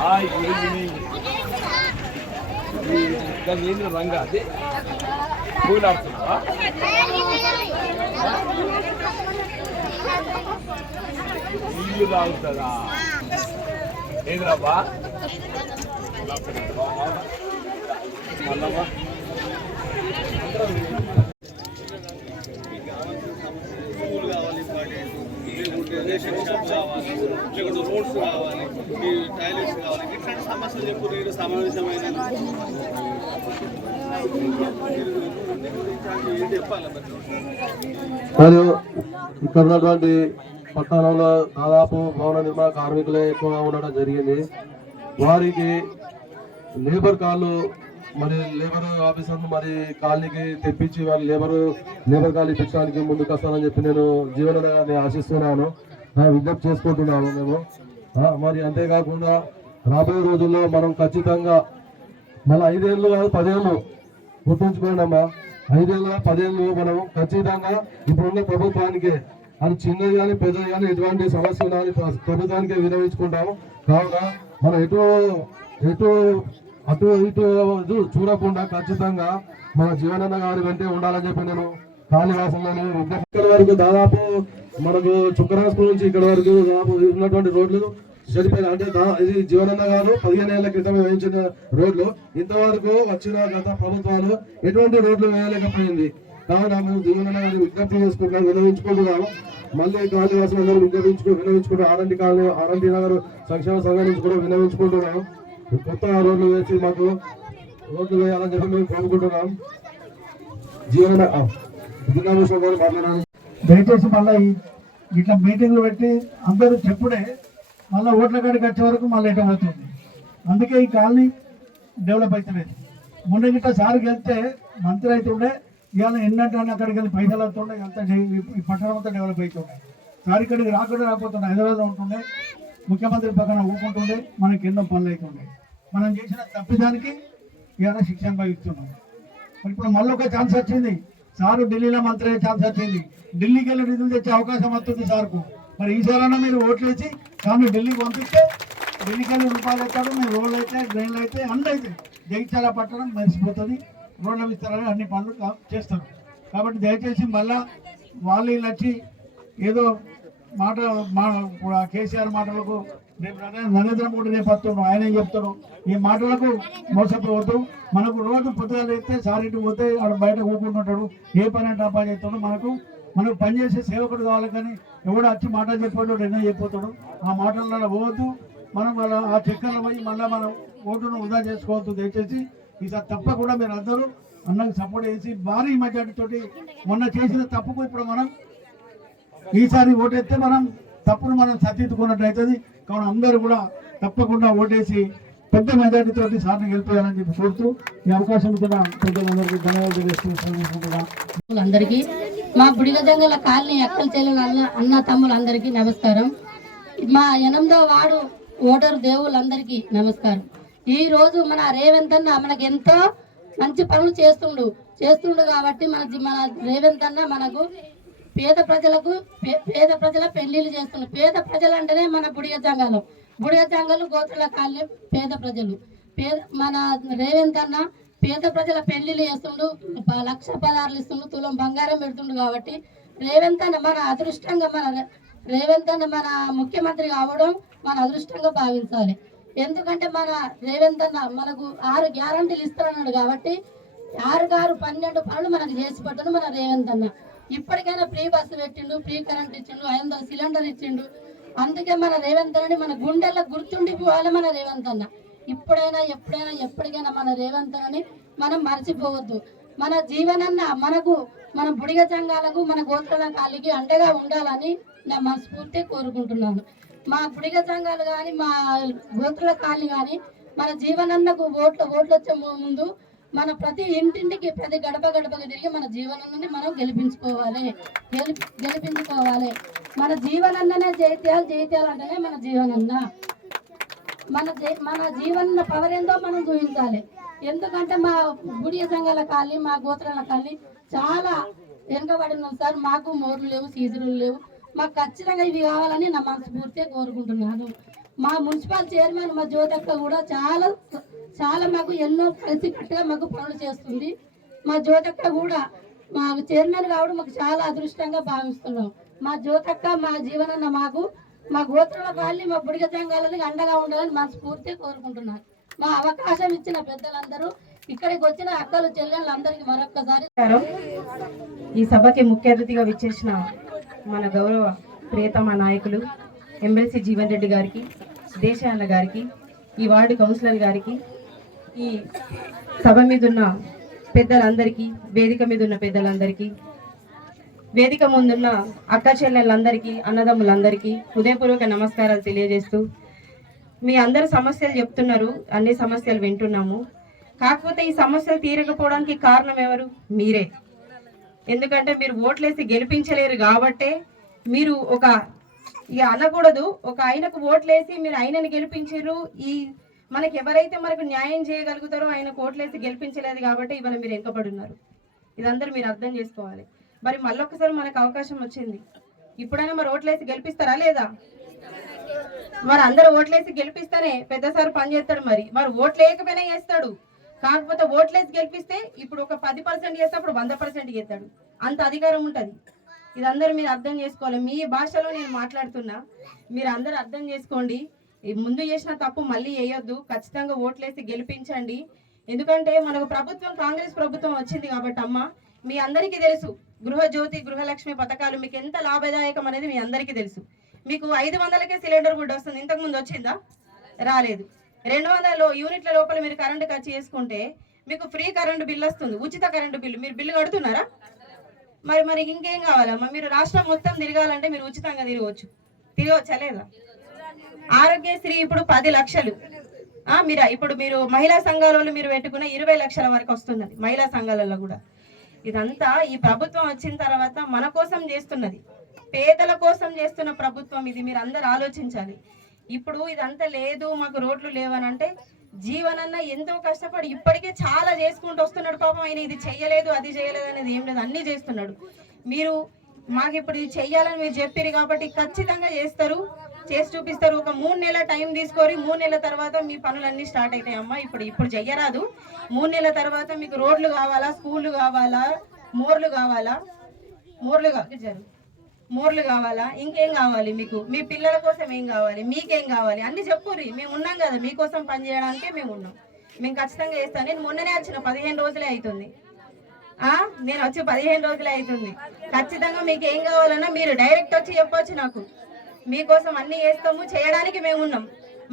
Hi good evening దాని ఏంద్ర రంగా? అదే పూలు ఆడుతున్నావా? నీళ్ళు తాగుతుందా ఏంద్రబ్బా రాబా మళ్ళా కావాలి ఇంపార్టెంట్ లేకుంటే రేషన్ షాప్ కావాలి లేకుంటే రోడ్స్ కావాలి మీ టాయిలెట్స్ కావాలి ఇట్లాంటి సమస్యలు చెప్పు నేను సమావేశమైన. మరియు ఇక్కడ ఉన్నటువంటి పట్టణంలో దాదాపు భవన నిర్మాణ కార్మికులే ఎక్కువగా ఉండడం జరిగింది. వారికి లేబర్ కాళ్ళు మరి లేబర్ ఆఫీసర్ మరి కాలనీకి తెప్పించి వారి లేబర్ లేబర్ కాల్ ఇప్పించడానికి ముందుకు వస్తానని చెప్పి నేను జీవన ఆశిస్తున్నాను. విజ్ఞప్తి చేసుకుంటున్నాము మేము. మరి అంతేకాకుండా రాబోయే రోజుల్లో మనం ఖచ్చితంగా మళ్ళీ ఐదేళ్ళు కాదు పదేళ్ళు గుర్తుంచుకోండి అమ్మా. ఐదేళ్ళు పదేళ్ళు మనం ఖచ్చితంగా ఇప్పుడున్న ప్రభుత్వానికి అది చిన్నది కానీ పెద్దది కానీ ఎటువంటి సమస్య కానీ ప్రభుత్వానికే వినియోగించుకుంటాము కావున మనం ఎటు ఎటు అటు ఇటు ఇది చూడకుండా ఖచ్చితంగా మన జీవనన్న గారి వెంటే ఉండాలని చెప్పి నేను కాళీవాసంలోని ఇక్కడ వరకు దాదాపు మనకు చుక్కరాజపూర్ నుంచి ఇక్కడ వరకు ఉన్నటువంటి రోడ్లు చనిపోయిన అంటే ఇది జీవనన్న గారు పదిహేను ఏళ్ళ క్రితం వేయించిన రోడ్లు. ఇంతవరకు వచ్చిన గత ప్రభుత్వాలు ఎటువంటి రోడ్లు వేయలేకపోయింది. కావున మేము జీవనన్న గారిని విజ్ఞప్తి చేసుకుంటున్నాం వినవించుకుంటున్నాము మళ్ళీ కాళీవాసం అందరూ విన్నవించుకు వినవించుకుంటూ ఆర్ఎండి కాలనీ ఆర్ఎండి నగర్ సంక్షేమ సంఘం నుంచి కూడా వినవించుకుంటున్నాం కొత్త రోడ్లు వేసి మాకు రోడ్లు వేయాలని చెప్పి మేము కోరుకుంటున్నాం. జీవన ఆ, జిల్లా గారు మాట్లాడాలి దయచేసి మళ్ళీ ఈ- ఇట్లా మీటింగ్లు పెట్టి అందరూ చెప్పుడే మళ్ళీ ఓట్ల కాడికి వచ్చే వరకు మళ్ళీ ఎట అవుతుంది అందుకే ఈ కాలనీ డెవలప్ అవుతలేదు మొన్న గిట్ట సార్ వెళ్తే మంత్రి అవుతుండే ఇవాళ ఎన్నంటే అక్కడికి వెళ్ళి పైసలు అవుతుండే అంతా ఈ- పట్టణం అంతా డెవలప్ అవుతుండే సార్ ఇక్కడికి రాకుండా రాకపోతుండే హైదరాబాద్లో ఉంటుండే ముఖ్యమంత్రి పక్కన ఊకుంటుండే మనకి ఎన్నో పనులు అవుతుండే మనం చేసిన తప్పిదానికి ఇవాళ శిక్షణ భవిస్తున్నాం ఇప్పుడు మళ్ళీ ఒక ఛాన్స్ వచ్చింది. సారు ఢిల్లీలో మంత్రి అయ్యే ఛాన్స్ వచ్చింది. ఢిల్లీకి వెళ్ళి నిధులు తెచ్చే అవకాశం వస్తుంది సార్కు. మరి ఈసారైనా మీరు ఓట్లు వేసి సార్ని ఢిల్లీకి పంపిస్తే ఢిల్లీకి వెళ్ళి రూపాయలు అవుతాడు మీరు రోడ్లు అయితే డ్రైన్లు అయితే అన్నీ అయితే జగిత్యాల పట్టణం మెరిసిపోతుంది. రోడ్ల ఇస్తారని అన్ని పనులు చేస్తారు. కాబట్టి దయచేసి మళ్ళా వాళ్ళు వీళ్ళు వచ్చి ఏదో మాట మా కేసీఆర్ మాటలకు రేపు నరేంద్ర మోడీ రేపు వస్తాడు ఆయన ఏం చెప్తాడు? ఈ మాటలకు మోసపోవద్దు. మనకు రోజు పొద్దుగాలు అయితే సారీటి పోతే వాడు బయట కూకుంటుంటాడు ఏ పని అంటే ఆ పని చేస్తాడు. మనకు మనకు పనిచేసే సేవకుడు కావాలి కానీ ఎవడు వచ్చి మాటలు చెప్పాడు ఎన్నో చెప్పిపోతాడు ఆ మాటలలో పోవద్దు. మనం వాళ్ళ ఆ చక్కెర పోయి మళ్ళీ మనం ఓటును వృధా చేసుకోవద్దు. దయచేసి ఈసారి తప్పకుండా మీరు అందరూ అన్నకు సపోర్ట్ చేసి భారీ మధ్యతోటి మొన్న చేసిన తప్పుకు ఇప్పుడు మనం ఈసారి ఓటేస్తే మనం తప్పును మనం సర్దిద్దుకున్నట్టు అవుతుంది కావున అందరూ కూడా తప్పకుండా ఓటేసి పెద్ద మెజార్టీతో సార్ని గెలిపేయాలని చెప్పి కోరుతూ ఈ అవకాశం ఇచ్చిన పెద్దలందరికీ ధన్యవాదాలు తెలియజేస్తున్నాను అందరికీ మా బుడిగజంగల కాలనీ అక్కల చెల్లెలు అన్న అన్న తమ్ములందరికీ నమస్కారం. మా ఎనిమిదో వాడు ఓటరు దేవులందరికీ నమస్కారం. ఈ రోజు మన రేవంత్ అన్న మనకు ఎంతో మంచి పనులు చేస్తుండు. చేస్తుండు కాబట్టి మన మన రేవంత్ అన్న మనకు పేద ప్రజలకు పే- పేద ప్రజల పెళ్ళిళ్ళు చేస్తుండు పేద ప్రజలు అంటేనే మన బుడిగ జంగాలు బుడిగ జంగలు గోత్రుల కాలనీ పేద ప్రజలు. పేద మన రేవంత్ అన్న పేద ప్రజల పెళ్ళిళ్ళు చేస్తుండు లక్ష పదార్లు ఇస్తుండు తులం బంగారం పెడుతుండు కాబట్టి రేవంత్ అన్న మన అదృష్టంగా మన రేవంత్ అన్న మన ముఖ్యమంత్రి కావడం మన అదృష్టంగా భావించాలి. ఎందుకంటే మన రేవంత్ అన్న మనకు ఆరు గ్యారంటీలు ఇస్తున్నాడు కాబట్టి ఆరు ఆరు పన్నెండు పనులు మనకు చేసి పెట్టడం మన రేవంత్ అన్న. ఇప్పటికైనా ఫ్రీ బస్సు పెట్టిండు ఫ్రీ కరెంట్ ఇచ్చిండు ఐదు సిలిండర్ ఇచ్చిండు. అందుకే మన రేవంత్ అని మన గుండెల్లో గుర్తుండిపోవాలి మన రేవంత్ అన్న. ఇప్పుడైనా ఎప్పుడైనా ఎప్పటికైనా మన రేవంత్ అని మనం మర్చిపోవద్దు. మన జీవనన్న మనకు మన బుడిగ సంఘాలకు మన గోత్రాల కాలికి అండగా ఉండాలని నా మనస్ఫూర్తి కోరుకుంటున్నాను. మా బుడిగ సంఘాలు కానీ మా గోత్రుల కాలనీ కానీ మన జీవనన్నకు ఓట్లు ఓట్లు వచ్చే ముందు మన ప్రతి ఇంటింటికి ప్రతి గడప గడపకి తిరిగి మన జీవనన్నని మనం గెలిపించుకోవాలి. గెలిపి గెలిపించుకోవాలి. మన జీవనందనే జైత్యాలు జైత్యాలు అంటేనే మన జీవనంద. మన మన జీవన పవర్ ఏందో మనం చూపించాలి. ఎందుకంటే మా గుడి సంఘాల కాలి మా గోత్రాల కాలి చాలా వెనుకబడి ఉన్నాం సార్. మాకు మోర్లు లేవు సీజన్లు లేవు. మాకు ఖచ్చితంగా ఇవి కావాలని నా మనస్ఫూర్తిగా కోరుకుంటున్నాను. మా మున్సిపల్ చైర్మన్ మా జ్యోతక్క కూడా చాలా చాలా మాకు ఎన్నో కలిసికట్టుగా మాకు పనులు చేస్తుంది. మా జ్యోతక్క కూడా మా చైర్మన్ కావడం మాకు చాలా అదృష్టంగా భావిస్తున్నాం. మా జ్యోతక్క మా జీవనన్న మాకు మా గోత్రాల వాళ్ళని మా బుడిగ సంఘాలని అండగా ఉండాలని మనస్ఫూర్తిగా కోరుకుంటున్నాను మా అవకాశం ఇచ్చిన పెద్దలందరూ ఇక్కడికి వచ్చిన అక్కలు చెల్లెళ్ళు అందరికీ మరొక్కసారి ఈ సభకి ముఖ్య అతిథిగా విచ్చేసిన మన గౌరవ ప్రియతమ నాయకులు ఎమ్మెల్సీ జీవన్ రెడ్డి గారికి దేశాన్న గారికి ఈ వార్డు కౌన్సిలర్ గారికి ఈ సభ మీద ఉన్న పెద్దలందరికీ వేదిక మీద ఉన్న పెద్దలందరికీ వేదిక ముందున్న అక్క చెల్లెళ్ళందరికీ అన్నదమ్ములందరికీ హృదయపూర్వక నమస్కారాలు తెలియజేస్తూ మీ అందరు సమస్యలు చెప్తున్నారు అన్ని సమస్యలు వింటున్నాము. కాకపోతే ఈ సమస్యలు తీరకపోవడానికి కారణం ఎవరు? మీరే. ఎందుకంటే మీరు ఓట్లేసి గెలిపించలేరు కాబట్టే మీరు ఒక ఇక అనకూడదు. ఒక ఆయనకు ఓట్లేసి మీరు ఆయనని గెలిపించారు ఈ మనకి ఎవరైతే మనకు న్యాయం చేయగలుగుతారో ఆయన కోట్లేసి గెలిపించలేదు కాబట్టి ఇవాళ మీరు వెనుకబడున్నారు ఇదందరూ మీరు అర్థం చేసుకోవాలి. మరి మళ్ళొక్కసారి మనకు అవకాశం వచ్చింది. ఇప్పుడైనా మరి ఓట్లేసి గెలిపిస్తారా లేదా? మరి అందరు ఓట్లేసి గెలిపిస్తేనే పెద్దసారి పనిచేస్తాడు పని చేస్తాడు మరి. మరి ఓట్లు వేయకపోయినా చేస్తాడు. కాకపోతే ఓట్లేసి గెలిపిస్తే ఇప్పుడు ఒక పది పర్సెంట్ చేస్తే అప్పుడు వంద పర్సెంట్ చేస్తాడు. అంత అధికారం ఉంటుంది. ఇదందరూ మీరు అర్థం చేసుకోవాలి. మీ భాషలో నేను మాట్లాడుతున్నా. మీరు అందరూ అర్థం చేసుకోండి. ముందు చేసిన తప్పు మళ్ళీ వేయొద్దు ఖచ్చితంగా ఓట్లేసి గెలిపించండి. ఎందుకంటే మనకు ప్రభుత్వం కాంగ్రెస్ ప్రభుత్వం వచ్చింది కాబట్టి అమ్మ మీ అందరికీ తెలుసు. గృహజ్యోతి గృహలక్ష్మి పథకాలు మీకు ఎంత లాభదాయకం అనేది మీ అందరికీ తెలుసు. మీకు ఐదు వందలకే సిలిండర్ కూడా వస్తుంది. ఇంతకుముందు వచ్చిందా? రాలేదు. రెండు వందల యూనిట్ల లోపల మీరు కరెంటు ఖర్చు చేసుకుంటే మీకు ఫ్రీ కరెంటు బిల్ వస్తుంది. ఉచిత కరెంటు బిల్లు మీరు బిల్లు కడుతున్నారా? మరి మరి ఇంకేం కావాలమ్మా? మీరు రాష్ట్రం మొత్తం తిరగాలంటే మీరు ఉచితంగా తిరగవచ్చు. తిరగవచ్చా లేదా? ఆరోగ్యశ్రీ ఇప్పుడు పది లక్షలు. ఆ మీరు ఇప్పుడు మీరు మహిళా సంఘాలలో మీరు పెట్టుకున్న ఇరవై లక్షల వరకు వస్తున్నది మహిళా సంఘాలలో కూడా. ఇదంతా ఈ ప్రభుత్వం వచ్చిన తర్వాత మన కోసం చేస్తున్నది. పేదల కోసం చేస్తున్న ప్రభుత్వం ఇది మీరు అందరు ఆలోచించాలి. ఇప్పుడు ఇదంతా లేదు మాకు రోడ్లు లేవని అంటే జీవనన్న ఎంతో కష్టపడి ఇప్పటికే చాలా చేసుకుంటూ వస్తున్నాడు పాపం ఆయన ఇది చెయ్యలేదు అది చేయలేదు అనేది ఏం లేదు అన్ని చేస్తున్నాడు. మీరు మాకు ఇప్పుడు ఇది చెయ్యాలని మీరు చెప్పారు కాబట్టి ఖచ్చితంగా చేస్తారు. చేసి చూపిస్తారు. ఒక మూడు నెలల టైం తీసుకొని మూడు నెలల తర్వాత మీ పనులన్నీ స్టార్ట్ అవుతాయి అమ్మా ఇప్పుడు ఇప్పుడు చెయ్యరాదు. మూడు నెలల తర్వాత మీకు రోడ్లు కావాలా స్కూళ్ళు కావాలా మోర్లు కావాలా? మోర్లు కావాలి మోర్లు కావాలా? ఇంకేం కావాలి మీకు? మీ పిల్లల కోసం ఏం కావాలి? మీకేం కావాలి? అన్ని చెప్పుర్రి. మేము ఉన్నాం కదా మీకోసం పని చేయడానికే మేము ఉన్నాం. మేము ఖచ్చితంగా చేస్తాను. నేను మొన్ననే వచ్చిన పదిహేను రోజులే అవుతుంది నేను వచ్చి పదిహేను రోజులే అవుతుంది ఖచ్చితంగా మీకు ఏం కావాలన్నా మీరు డైరెక్ట్ వచ్చి చెప్పొచ్చు నాకు. మీకోసం అన్ని చేస్తాము చేయడానికి మేము ఉన్నాం.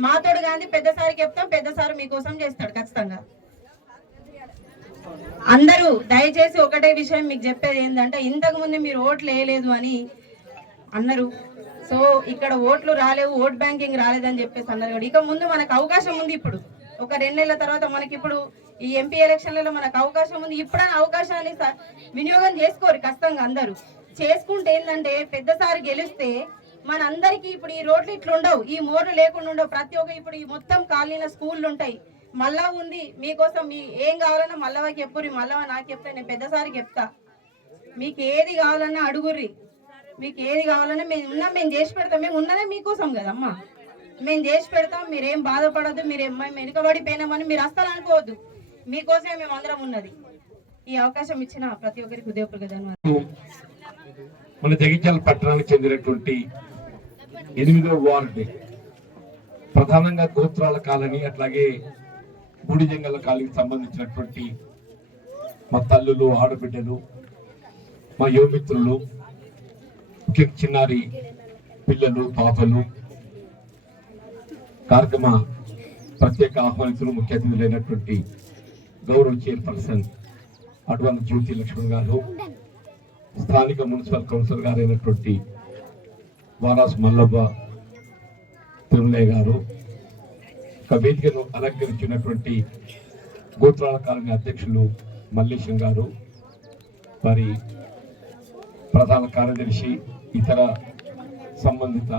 మాతోడు కానీ పెద్దసారి చెప్తాం పెద్దసారి మీకోసం చేస్తాడు ఖచ్చితంగా. అందరూ దయచేసి ఒకటే విషయం మీకు చెప్పేది ఏంటంటే ఇంతకు ముందు మీరు ఓట్లు వేయలేదు అని అన్నారు. సో ఇక్కడ ఓట్లు రాలేవు ఓట్ బ్యాంకింగ్ రాలేదని చెప్పేసి అన్నారు ఇక ముందు మనకు అవకాశం ఉంది ఇప్పుడు. ఒక రెండు నెలల తర్వాత మనకి ఇప్పుడు ఈ ఎంపీ ఎలక్షన్లలో మనకు అవకాశం ఉంది. ఇప్పుడైనా అవకాశాన్ని వినియోగం చేసుకోరు ఖచ్చితంగా అందరూ. చేసుకుంటే ఏంటంటే పెద్దసారి గెలిస్తే మనందరికీ ఇప్పుడు ఈ రోడ్లు ఇట్లుండవు ఈ మోర్లు లేకుండా ఉండవు. ప్రతి ఒక్క ఇప్పుడు ఈ మొత్తం కాలనీల స్కూళ్ళు ఉంటాయి. మళ్ళా ఉంది మీకోసం మీ ఏం కావాలన్నా మళ్ళా చెప్పుర్రి. మళ్ళా నాకు చెప్తా నేను పెద్దసారి చెప్తా. మీకు ఏది కావాలన్నా అడుగుర్రి. మీకు ఏది కావాలన్నా మేము ఉన్నాం మేము చేసి పెడతాం. మేము ఉన్నదే మీకోసం కదమ్మా. మేము చేసి పెడతాం మీరేం బాధపడద్దు మీరు మేము వెనుకబడిపోయినామని మీరు అస్సలు అనుకోవద్దు. మీకోసమే మేము అందరం ఉన్నది. ఈ అవకాశం ఇచ్చిన ప్రతి ఒక్కరికి హృదయపూర్వక ధన్యవాదాలు. మన జగిత్యాల పట్టణానికి చెందినటువంటి ఎనిమిదో వార్డు. ప్రధానంగా గోత్రాల కాలనీ అట్లాగే గుడి జంగల కాలనీకి సంబంధించినటువంటి మా తల్లులు ఆడబిడ్డలు మా యువమిత్రులు ముఖ్యంగా చిన్నారి పిల్లలు పాపలు కార్యక్రమ ప్రత్యేక ఆహ్వానితులు ముఖ్య అతిథులైనటువంటి గౌరవ చైర్పర్సన్ అడ్వాన్ జ్యోతి లక్ష్మణ్ గారు స్థానిక మున్సిపల్ కౌన్సిలర్ గారు అయినటువంటి వారాస్ మల్లబ్బ తిరుమలయ్య గారు ఒక వేదికను అలంకరించినటువంటి గోత్రాల కాలనీ అధ్యక్షులు మల్లేశం గారు వారి ప్రధాన కార్యదర్శి ఇతర సంబంధిత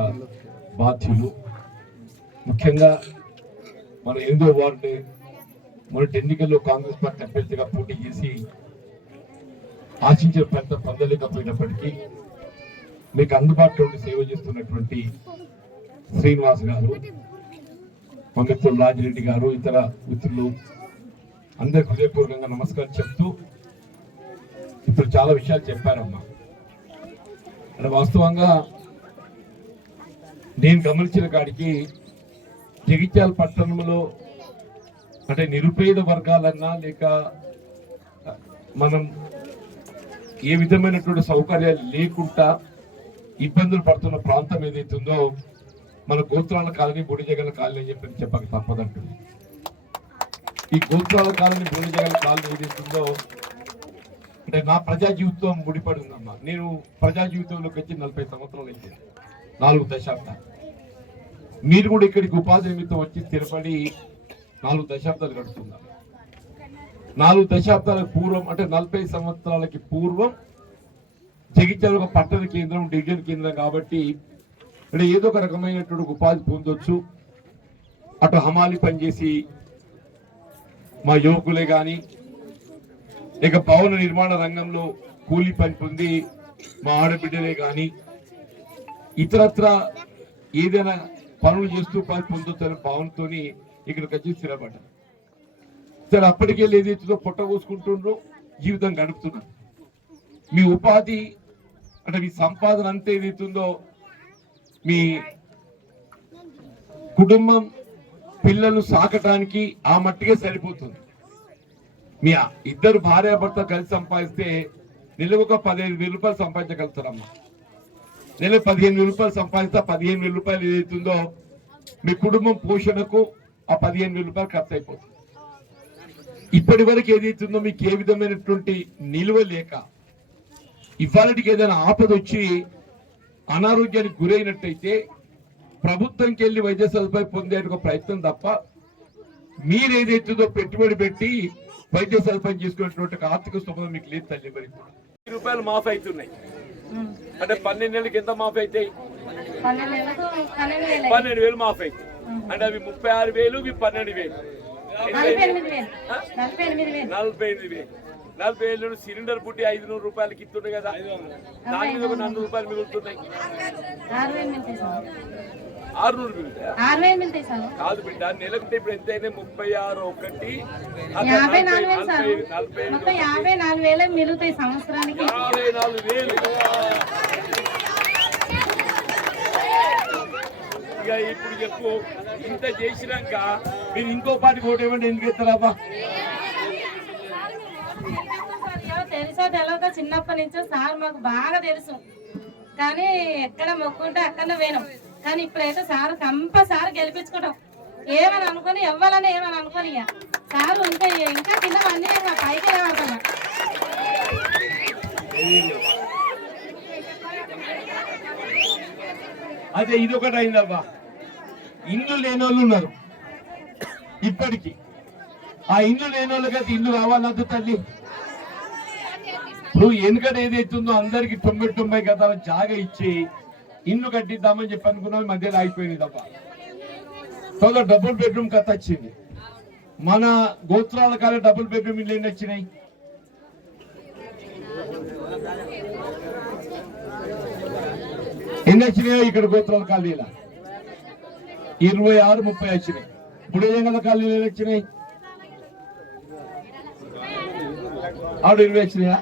బాధ్యులు. ముఖ్యంగా మన ఎనిమిదో వార్డు మొదటి ఎన్నికల్లో కాంగ్రెస్ పార్టీ అభ్యర్థిగా పోటీ చేసి ఆశించిన ఫలితం పొందలేకపోయినప్పటికీ మీకు అందుబాటులో ఉండి సేవ చేస్తున్నటువంటి శ్రీనివాస్ గారు మా రాజిరెడ్డి గారు ఇతర మిత్రులు అందరికి హృదయపూర్వకంగా నమస్కారం చెప్తూ ఇప్పుడు చాలా విషయాలు చెప్పారమ్మా. అంటే వాస్తవంగా నేను గమనించిన కాడికి జగిత్యాల పట్టణంలో అంటే నిరుపేద వర్గాలన్నా లేక మనం ఏ విధమైనటువంటి సౌకర్యాలు లేకుండా ఇబ్బందులు పడుతున్న ప్రాంతం ఏదైతుందో మన గోత్రాల కాలనీ బుడిజగల కాలనీ అని చెప్పి చెప్పక తప్పదంటుంది ఈ గోత్రాల కాలనీ బుడిజగల కాలనీ ఏదైతుందో అంటే నా ప్రజా జీవితం ముడిపడి ఉందమ్మా. నేను ప్రజా జీవితంలోకి వచ్చి నలభై సంవత్సరాలు అయింది. నాలుగు దశాబ్దాలు. మీరు కూడా ఇక్కడికి ఉపాధి నిమిత్తం వచ్చి స్థిరపడి నాలుగు దశాబ్దాలు గడుపుతున్నారు. నాలుగు దశాబ్దాల పూర్వం అంటే నలభై సంవత్సరాలకి పూర్వం జగిత్యాల ఒక పట్టణ కేంద్రం డివిజన్ కేంద్రం కాబట్టి ఇక్కడ ఏదో ఒక రకమైనటువంటి ఉపాధి పొందొచ్చు. అటు హమాలి పనిచేసి మా యువకులే కానీ ఇక భవన నిర్మాణ రంగంలో కూలీ పని పొంది మా ఆడబిడ్డలే కానీ ఇతరత్ర ఏదైనా పనులు చేస్తూ పని పొందొచ్చనే భావనతో ఇక్కడికి వచ్చి స్థిరపడ్డారు. సరే అప్పటికే లేదేదో పొట్ట కోసుకుంటుండ్రో జీవితం గడుపుతున్నారు. మీ ఉపాధి అంటే మీ సంపాదన అంత ఏదైతుందో మీ కుటుంబం పిల్లలు సాకటానికి ఆ మట్టికే సరిపోతుంది. మీ ఇద్దరు భార్యాభర్త కలిసి సంపాదిస్తే నెలకు ఒక పదిహేను వేల రూపాయలు సంపాదించగలుగుతారమ్మా. నెల పదిహేను వేల రూపాయలు సంపాదిస్తే పదిహేను వేల రూపాయలు ఏదైతుందో మీ కుటుంబం పోషణకు ఆ పదిహేను వేల రూపాయలు ఖర్చు అయిపోతుంది. ఇప్పటి వరకు ఏదైతుందో మీకు ఏ విధమైనటువంటి నిల్వ లేక ఇవాళకి ఏదైనా ఆపద వచ్చి అనారోగ్యానికి గురైనట్టయితే ప్రభుత్వంకి వెళ్ళి వైద్య సదుపాయం పొందే ప్రయత్నం తప్ప మీరు ఏదైతుందో పెట్టుబడి పెట్టి వైద్య సదుపాయం చేసుకునేటువంటి ఆర్థిక స్తోమత మీకు లేదు తల్లి వెయ్యి రూపాయలు మాఫ్ అవుతున్నాయి. అంటే పన్నెండు నెలలకి ఎంత మాఫ్ అవుతాయి? పన్నెండు వేలు పన్నెండు వేలు మాఫ్ అవుతాయి. అంటే అవి ముప్పై ఆరు వేలు ఇవి పన్నెండు వేలు. నలభై ఎనిమిది వేలు. నలభై ఏళ్ళు సిలిండర్ పుట్టి ఐదు నూరు రూపాయలకి ఇస్తుండే కదా. దాని మీద ఒక నాలుగు రూపాయలు మిగులుతున్నాయి. ఆరు నూరు మిగులుతాయి? కాదు బిడ్డ నెలకు ఇప్పుడు ఎంతైనా ముప్పై ఆరు ఒకటి యాభై నలభై నాలుగు వేలు మిగులుతాయి సంవత్సరానికి. యాభై నాలుగు ఇక ఇప్పుడు చెప్పు ఇంత చేసినాక మీరు ఇంకో పాటి ఓటు ఇవ్వండి ఎందుకు ఎత్తారబ్బా తెలుసో తెలియక చిన్నప్పటి నుంచో సార్ మాకు బాగా తెలుసు. కానీ ఎక్కడ మొక్కుంటే అక్కడ వేనం కానీ ఇప్పుడైతే సార్ కంపల్సారి గెలిపించుకుంటాం. ఏమని అనుకొని ఇవ్వాలని ఏమని అనుకోని ఇక. సార్ ఉంటే ఇంకా కింద మంది పైకి రావాలన్నా అదే ఇది ఒకటి అయిందబ్బా. ఇల్లు లేని వాళ్ళు ఉన్నారు. ఇప్పటికి. ఆ ఇల్లు లేని వాళ్ళకైతే ఇల్లు కావాలంత తల్లి నువ్వు ఎందుకంటే ఏదైతుందో అందరికి తొంభై తొంభై గత జాగా ఇచ్చి ఇల్లు కట్టిద్దామని చెప్పి అనుకున్నాం మధ్యలో అయిపోయింది తప్ప. తొందర డబుల్ బెడ్రూమ్ కథ వచ్చింది. మన గోత్రాల కాల డబుల్ బెడ్రూమ్ ఇల్లు ఎన్ని వచ్చినాయి? ఎన్ని వచ్చినాయో ఇక్కడ గోత్రాల కాలనీలా? ఇరవై ఆరు ముప్పై వచ్చినాయి. ఇప్పుడు ఏ ఖాళీలు కాలనీలు ఎన్ని వచ్చినాయి? ఆవిడ ఇరవై వచ్చినాయా?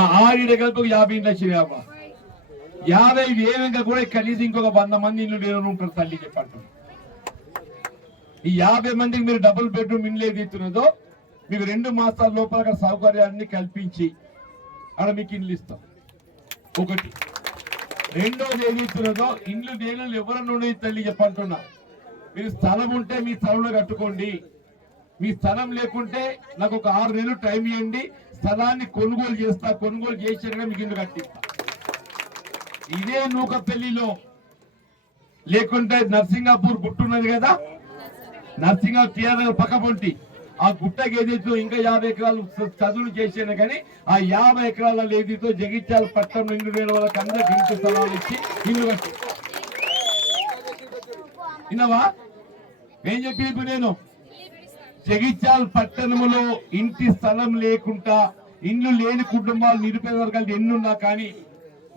ఆరు ఇరవై కలిపి యాభై ఇంట్లో వచ్చినాయి అమ్మ. యాభై వేలంగా కూడా కనీసం ఇంకొక వంద మంది ఇల్లు లేరు ఉంటారు తల్లి చెప్పండి. ఈ యాభై మందికి మీరు డబుల్ బెడ్రూమ్ ఇల్లు ఏది ఇస్తున్నదో మీకు రెండు మాసాల లోపల సౌకర్యాన్ని కల్పించి అక్కడ మీకు ఇల్లు ఇస్తాం. ఒకటి. రెండోది ఏది ఇస్తున్నదో ఇండ్లు నేను ఎవరన్నా ఉండేది తల్లి చెప్పంటున్నా. మీరు స్థలం ఉంటే మీ స్థలంలో కట్టుకోండి. మీ స్థలం లేకుంటే నాకు ఒక ఆరు నెలలు టైం ఇవ్వండి. స్థలాన్ని కొనుగోలు చేస్తా కొనుగోలు చేసాక మీకు ఇల్లు కట్టిస్తా. ఇదే నూకపల్లిలో. లేకుంటే నర్సింగాపూర్ గుట్టు ఉన్నది కదా? నర్సింగా టీఆర్ఎల్ పక్క పొంటి. ఆ గుట్టకి ఏదైతే ఇంకా యాభై ఎకరాలు చదువులు చేసాను కానీ ఆ యాభై ఎకరాల ఏదైతే జగిత్యాల పట్టణం రెండు వేల వాళ్ళకి అందరికి ఇంటి స్థలాలు ఇచ్చి ఇల్లు కట్టి విన్నావా? ఏం చెప్పి ఇప్పుడు నేను? జగిత్యాల పట్టణంలో ఇంటి స్థలం లేకుండా ఇండ్లు లేని కుటుంబాలు నిరుపేద వర్గాలు ఎన్నున్నా కానీ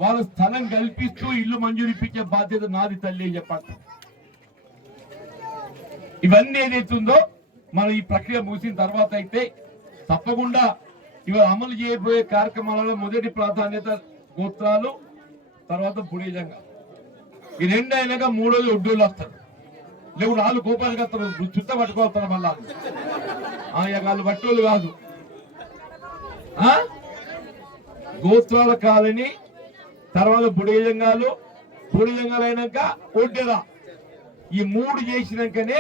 వాళ్ళ స్థలం కల్పిస్తూ ఇల్లు మంజూరు ఇప్పించే బాధ్యత నాది తల్లి అని చెప్పాలి ఇవన్నీ ఏదైతుందో మనం ఈ ప్రక్రియ ముగిసిన తర్వాత అయితే తప్పకుండా ఇవాళ అమలు చేయబోయే కార్యక్రమాలలో మొదటి ప్రాధాన్యత గోత్రాలు తర్వాత బుడేజంగా. ఈ రెండు అయినాక మూడోది ఒడ్డోళ్ళు వస్తారు. నువ్వు నాలుగు కోపాలు వస్తారు చుట్ట పట్టుకోవస్తారు మళ్ళా ఆయా వాళ్ళు పట్టోళ్ళు కాదు. ఆ? గోత్రాల కాలని తర్వాత బుడిజంగాలు బుడిజంగాలు అయినాక ఒడ్డెరా ఈ మూడు చేసినాకనే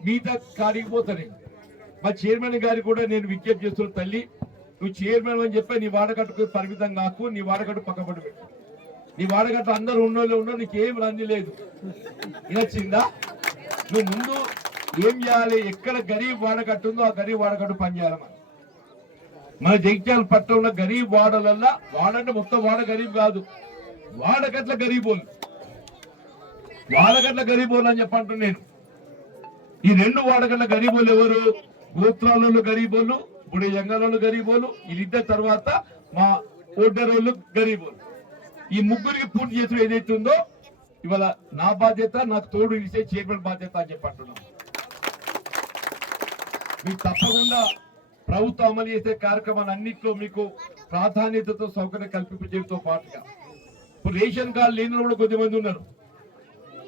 మిగతా కాడికి మా చైర్మన్ గారి కూడా నేను విజ్ఞప్తి చేస్తున్న తల్లి నువ్వు చైర్మన్ అని చెప్పి నీ వాడకట్టుకు పరిమితం కాకు నీ వాడకట్టు పక్కపడి పెట్టు. నీ వాడగట్ల అందరు ఉన్నోళ్ళు ఉన్నా నీకేం రంది లేదు. వినొచ్చిందా? నువ్వు ముందు ఏం చేయాలి ఎక్కడ గరీబ్ వాడకట్టు ఉందో ఆ గరీబ్ వాడకట్టు పనిచేయాలి మనం. మన జగిత్యాల పట్టణంలో గరీబ్ వాడలల్లా వాడంటే మొత్తం వాడ గరీబ్ కాదు. వాడకట్ల గరీబోలు వాడగట్ల గరీబోలు అని చెప్పంటున్నాను నేను. ఈ రెండు వాడగట్ల గరీబోలు ఎవరు? గోత్రాలలో గరీబోళ్ళు ఇప్పుడు జంగలలో గరీబోళ్ళు వీళ్ళిద్దరు తర్వాత మా ఓటరోళ్ళు గరీబోళ్ళు ఈ ముగ్గురికి పూర్తి చేసిన ఏదైతే ఉందో ఇవాళ నా బాధ్యత నాకు తోడు ఇస్తే చైర్మన్ బాధ్యత అని చెప్పంటున్నాం మీకు తప్పకుండా ప్రభుత్వం అమలు చేసే కార్యక్రమాలన్నింటిలో మీకు ప్రాధాన్యతతో సౌకర్యం కల్పించడంతో పాటుగా. ఇప్పుడు రేషన్ కార్డు లేని కూడా కొద్దిమంది ఉన్నారు.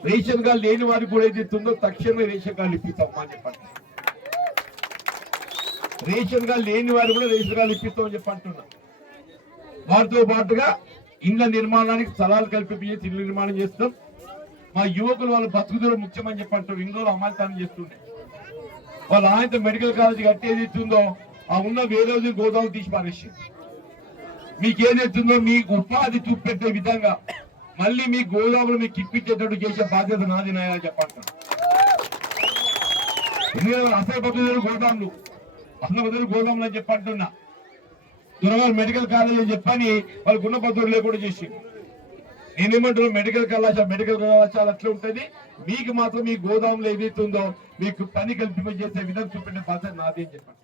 రేషన్ కార్డు లేని వారికి కూడా ఏదైతుందో తక్షణమే రేషన్ కార్డు ఇప్పిస్తాం అని చెప్పండి రేషన్ కార్డు లేని వారు కూడా రేషన్ కార్డు ఇప్పిస్తామని చెప్పి అంటున్నా. వారితో పాటుగా ఇండ్ల నిర్మాణానికి స్థలాలు కల్పించి ఇల్లు నిర్మాణం చేస్తాం. మా యువకులు వాళ్ళ బతుకుదూరం ముఖ్యమని చెప్పంటారు అంటారు. ఇంట్లో చేస్తుండే. వాళ్ళ ఆయన మెడికల్ కాలేజ్ కట్టేది ఇస్తుందో ఆ ఉన్న వేరే రోజు గోదావరి తీసి పారేసి మీకు మీకు ఉపాధి చూపెట్టే విధంగా మళ్ళీ మీ గోదాములు మీకు ఇప్పించేటట్టు చేసే బాధ్యత నాది నాయన చెప్పంటారు ఎందుకంటే అసలు పద్ధతులు గోదాములు అసలు బదులు గోదాములు అని చెప్పంటున్నా దురగారు మెడికల్ కాలేజ్ అని చెప్పని వాళ్ళకు ఉన్న పద్ధతులు లేకుండా చేసి. నేనేమంటున్నా మెడికల్ కళాశాల మెడికల్ కళాశాల అట్లా ఉంటది మీకు మాత్రం మీ గోదాములు ఏదైతే ఉందో మీకు పని కల్పింపజేసే విధంగా చూపించే బాధ్యత నాది అని చెప్పండి.